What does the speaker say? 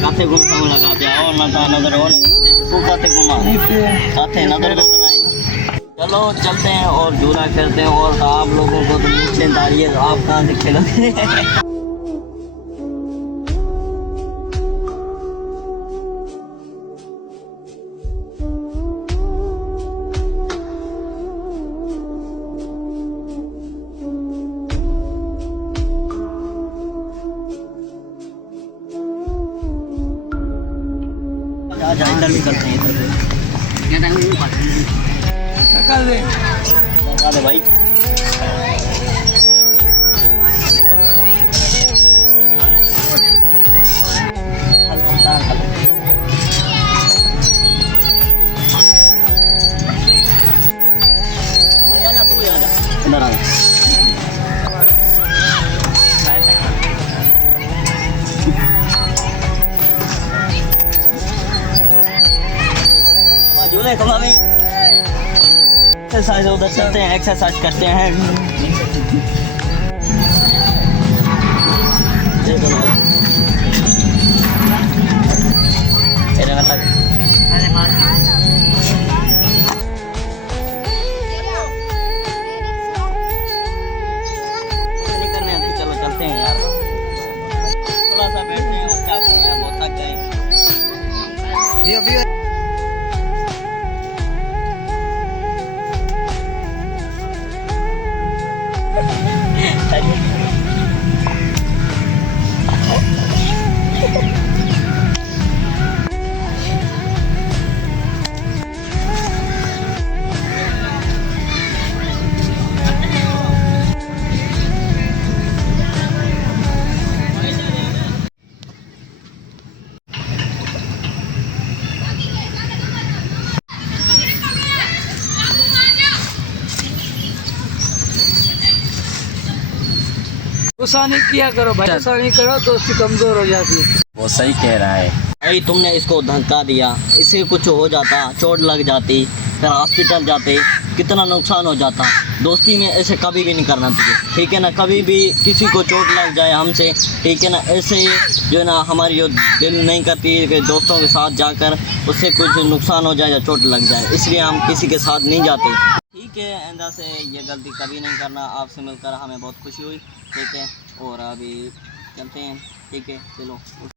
काथे घूमता हूँ लगा पे और नजर हो तू काथे घुमा काथे नजर तो नहीं। चलो चलते हैं और झूला खेलते हैं। और आप लोगों को तो नीचे डालिए, आप कहाँ से खेलोगे। इधर भी करते हैं, इधर बता दे भाई। इधर आ झूले तुम अभी एक्सरसाइज उधर चलते हैं, एक्सरसाइज करते हैं। नहीं करने आते, चलो चलते हैं यार, थोड़ा सा बैठते हैं और क्या करें यार, बहुत थक गए। गुस्सा नहीं किया करो भाई, गुस्सा नहीं करो, दोस्ती कमजोर हो जाती है। वो सही कह रहा है भाई, तुमने इसको धक्का दिया, इसे कुछ हो जाता, चोट लग जाती, फिर हॉस्पिटल जाते, कितना नुकसान हो जाता। दोस्ती में ऐसे कभी भी नहीं करना चाहिए, ठीक है ना। कभी भी किसी को चोट लग जाए हमसे, ठीक है ना, ऐसे जो है ना हमारी जो दिल नहीं करती है कि दोस्तों के साथ जाकर उससे कुछ नुकसान हो जाए या चोट लग जाए, इसलिए हम किसी के साथ नहीं जाते। ठीक है, आइंदा से ये गलती कभी नहीं करना। आपसे मिलकर हमें बहुत खुशी हुई, ठीक है। और अभी चलते हैं, ठीक है, चलो।